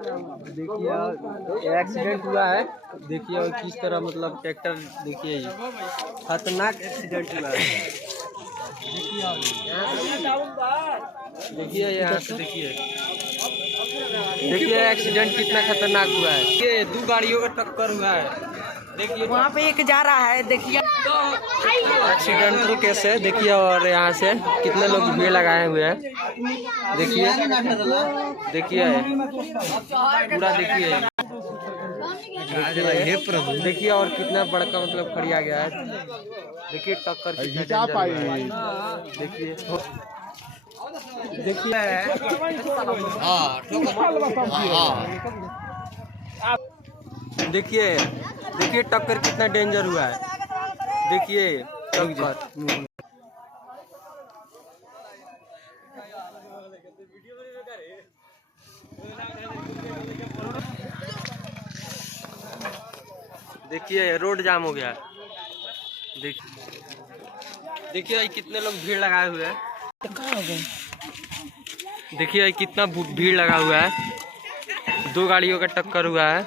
देखिए एक्सीडेंट हुआ है। देखिए और किस तरह मतलब ट्रैक्टर देखिए खतरनाक एक्सीडेंट हुआ है। देखिए यहाँ से देखिए एक्सीडेंट कितना खतरनाक हुआ है। ये दो गाड़ियों का टक्कर हुआ है। देखिए वहाँ पे एक जा रहा है, देखिए एक्सीडेंटल केस है। देखिए और यहाँ से कितने लोग भीड़ लगाए हुए हैं। देखिए पूरा देखिए और कितना बड़का मतलब खड़िया गया है। देखिए टक्कर कितना देखिए टक्कर कितना डेंजर हुआ है। देखिए टक्कर देखिए रोड जाम हो गया है। देखिए कितने लोग भीड़ लगाए हुए हैं। देखिए कितना भीड़ लगा हुआ है। दो गाड़ियों का टक्कर हुआ है।